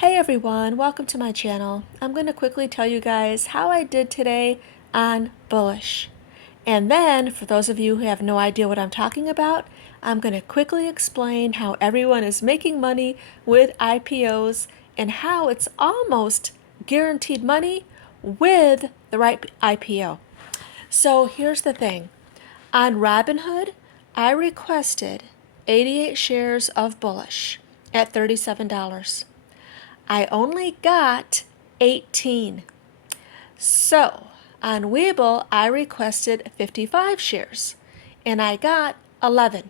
Hey everyone, welcome to my channel. I'm going to quickly tell you guys how I did today on Bullish. And then, for those of you who have no idea what I'm talking about, I'm going to quickly explain how everyone is making money with IPOs and how it's almost guaranteed money with the right IPO. So here's the thing. On Robinhood, I requested 88 shares of Bullish at $37. I only got 18. So on Webull, I requested 55 shares and I got 11.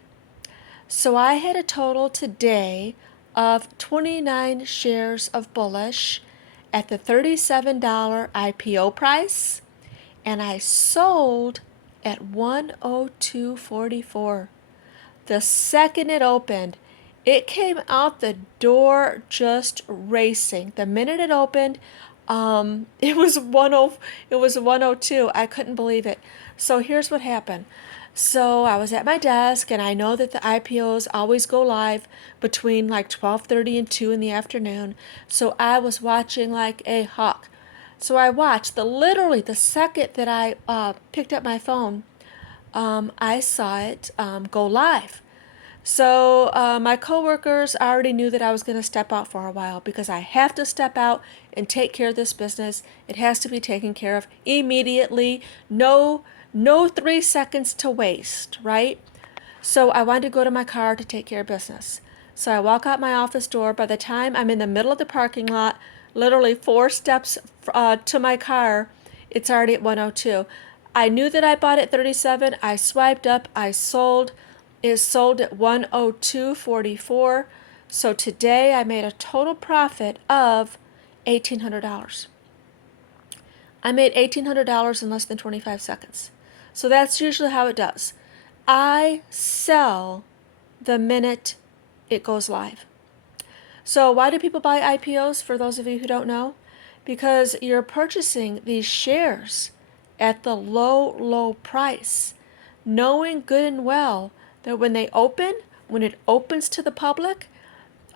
So I had a total today of 29 shares of Bullish at the $37 IPO price, and I sold at 102.44. The second it opened, it came out the door just racing. The minute it opened, it was 102. I couldn't believe it. So here's what happened. So I was at my desk, and I know that the IPOs always go live between like 12:30 and 2 in the afternoon. So I was watching like a hawk. So I watched literally the second that I picked up my phone, I saw it go live. So my coworkers already knew that I was going to step out for a while because I have to step out and take care of this business. It has to be taken care of immediately. No 3 seconds to waste, right? So I wanted to go to my car to take care of business. So I walk out my office door. By the time I'm in the middle of the parking lot, literally 4 steps to my car, it's already at 102. I knew that I bought at 37. I swiped up. I sold. It sold at 102.44. So today I made a total profit of $1,800. I made $1,800 in less than 25 seconds. So that's usually how it does. I sell the minute it goes live. So why do people buy IPOs, for those of you who don't know? Because you're purchasing these shares at the low price, knowing good and well that when it opens to the public,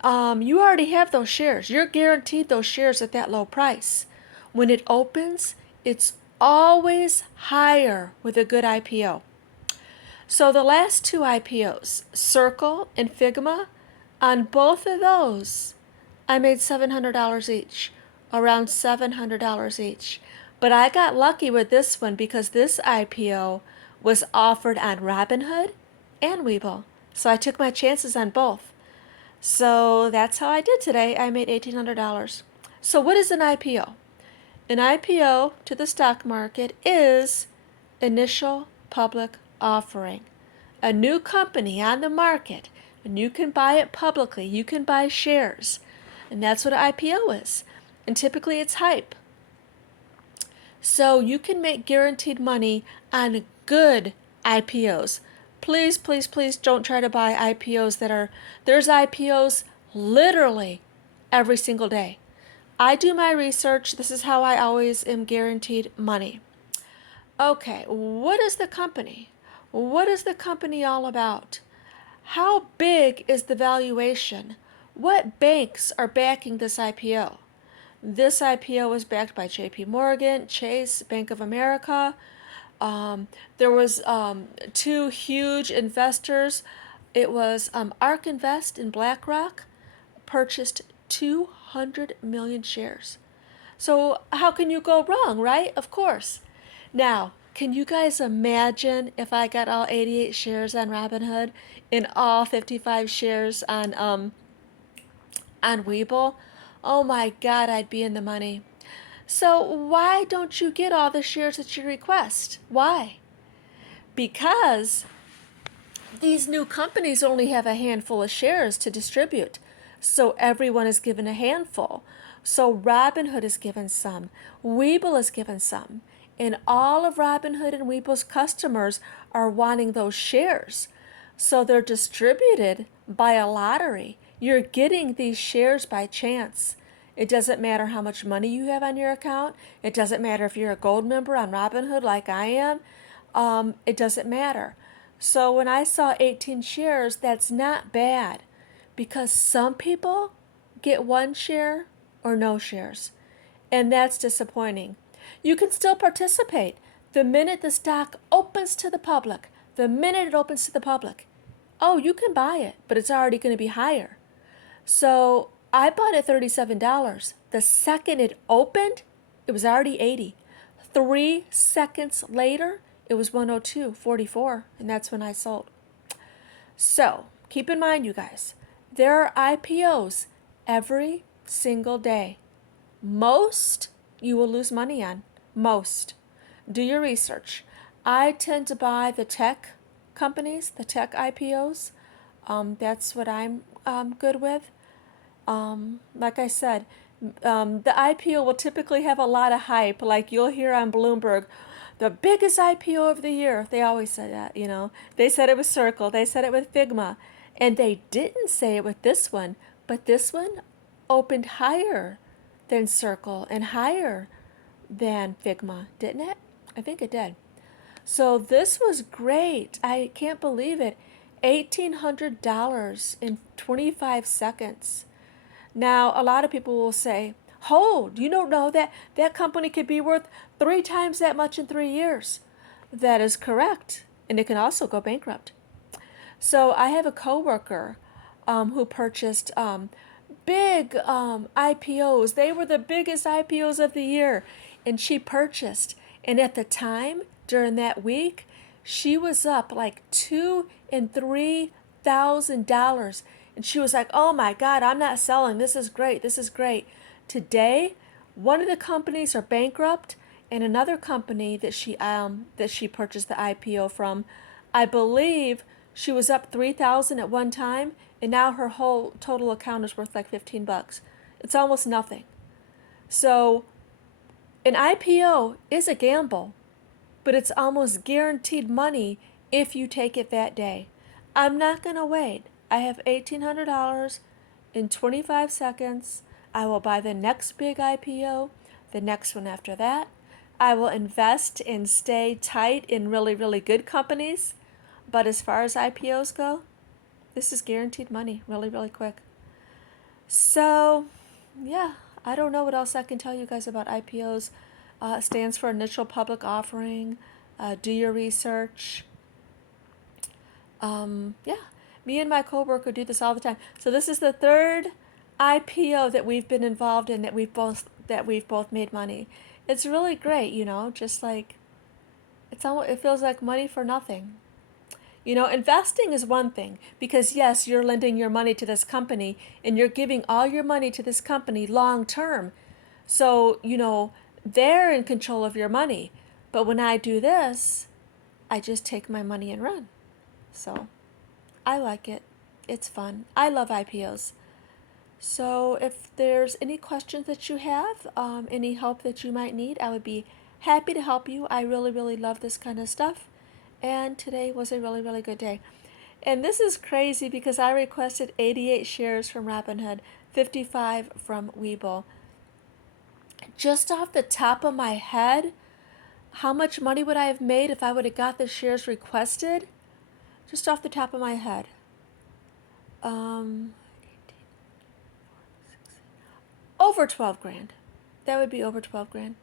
you already have those shares. You're guaranteed those shares at that low price. When it opens, it's always higher with a good IPO. So the last two IPOs, Circle and Figma, on both of those, I made $700 each, around $700 each. But I got lucky with this one because this IPO was offered on Robinhood and Webull. So I took my chances on both. So that's how I did today. I made $1,800. So what is an IPO? An IPO to the stock market is initial public offering. A new company on the market, and you can buy it publicly. You can buy shares. And that's what an IPO is. And typically it's hype. So you can make guaranteed money on good IPOs. Please, please, please don't try to buy IPOs there's IPOs literally every single day. I do my research. This is how I always am guaranteed money. Okay, what is the company? What is the company all about? How big is the valuation? What banks are backing this IPO? This IPO was backed by JP Morgan, Chase, Bank of America. There was two huge investors. It was ARK Invest and BlackRock purchased 200 million shares. So how can you go wrong, right? Of course. Now, can you guys imagine if I got all 88 shares on Robinhood and all 55 shares on Webull? Oh my God, I'd be in the money. So why don't you get all the shares that you request? Why? Because these new companies only have a handful of shares to distribute. So everyone is given a handful. So Robinhood is given some. Webull is given some. And all of Robinhood and Webull's customers are wanting those shares. So they're distributed by a lottery. You're getting these shares by chance. It doesn't matter how much money you have on your account. It doesn't matter if you're a gold member on Robinhood like I am. It doesn't matter. So when I saw 18 shares, that's not bad because some people get one share or no shares. And that's disappointing. You can still participate the minute the stock opens to the public. The minute it opens to the public. Oh, you can buy it, but it's already going to be higher. So I bought it $37. The second it opened, it was already 80. 3 seconds later, it was 102.44, and that's when I sold. So keep in mind, you guys, there are IPOs every single day. Most you will lose money on. Most. Do your research. I tend to buy the tech companies, the tech IPOs. That's what I'm good with. Like I said, the IPO will typically have a lot of hype. Like you'll hear on Bloomberg, the biggest IPO of the year. They always say that, you know. They said it with Circle. They said it with Figma. And they didn't say it with this one. But this one opened higher than Circle and higher than Figma, didn't it? I think it did. So this was great. I can't believe it. $1,800 in 25 seconds. Now, a lot of people will say, hold, you don't know that that company could be worth 3 times that much in 3 years. That is correct. And it can also go bankrupt. So I have a coworker who purchased big IPOs. They were the biggest IPOs of the year. And she purchased. And at the time, during that week, she was up like $2,000 and $3,000. And she was like, oh my God, I'm not selling. This is great. This is great. Today, one of the companies are bankrupt, and another company that she purchased the IPO from, I believe she was up 3,000 at one time, and now her whole total account is worth like $15. It's almost nothing. So an IPO is a gamble, but it's almost guaranteed money if you take it that day. I'm not going to wait. I have $1,800 in 25 seconds. I will buy the next big IPO, the next one after that. I will invest and stay tight in really, really good companies. But as far as IPOs go, this is guaranteed money really, really quick. So, yeah, I don't know what else I can tell you guys about IPOs. It stands for Initial Public Offering. Do your research. Yeah, me and my coworker do this all the time. So this is the third IPO that we've been involved in that we've both made money. It's really great, you know. Just like it feels like money for nothing. You know, investing is one thing because yes, you're lending your money to this company and you're giving all your money to this company long term. So, you know, they're in control of your money. But when I do this, I just take my money and run. So I like it. It's fun. I love IPOs. So if there's any questions that you have, any help that you might need, I would be happy to help you. I really, really love this kind of stuff. And today was a really, really good day. And this is crazy because I requested 88 shares from Robinhood, 55 from Webull. Just off the top of my head, how much money would I have made if I would have got the shares requested? Just off the top of my head. Over 12 grand. That would be over 12 grand.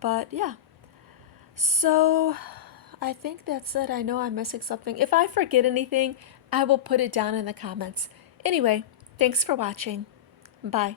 But yeah. So I think that's it. I know I'm missing something. If I forget anything, I will put it down in the comments. Anyway, thanks for watching. Bye.